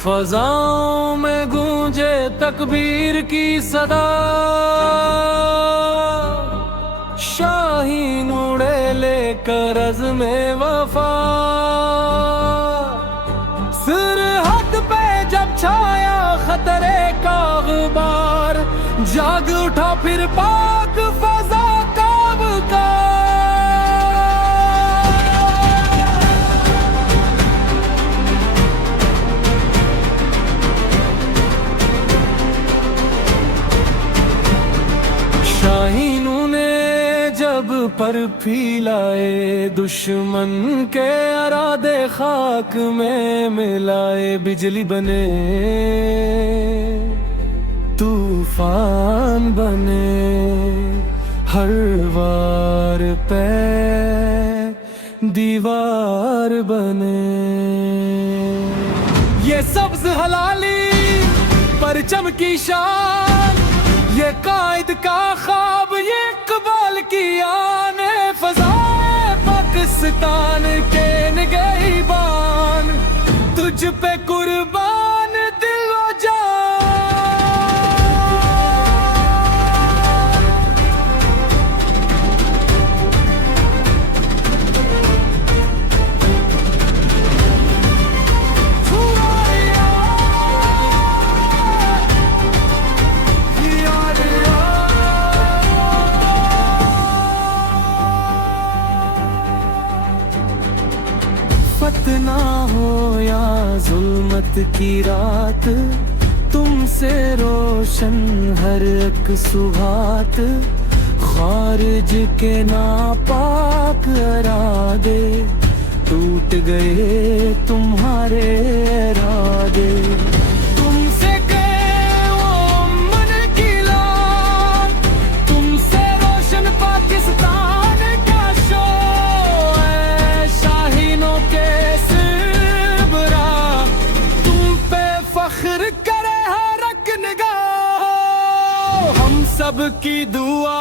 फजाओं में गूंजे तकबीर की सदा, शाहीन उड़े लेकर अज़्मे वफा। सरहद पे जब छाया खतरे का गुबार, जाग उठा फिर पाक फजा का वकार। शाहीनों ने जब पर फैलाए, दुश्मन के अरादे खाक में मिलाए। बिजली बने तूफान बने, हर वार पे दीवार बने। ये सब्ज हलाली परचम की शान, ये कायद का ख्वाब, ये इकबाल की आन। फज़ाए पाकिस्तान के निगहबान, तुझ पे कुर्बान दिल व जान। फतना हो या जुल्मत की रात, तुमसे रोशन हर एक सुबहात। खारिज के नापाक इरादे, टूट गए तुम्हारे इरादे। तुमसे गए वो मन की लान, तुमसे रोशन पाकिस्तान का शोर है। शाहीनों के सिबरा, तुम पे फख्र करे हर एक निगाह। हम सब की दुआ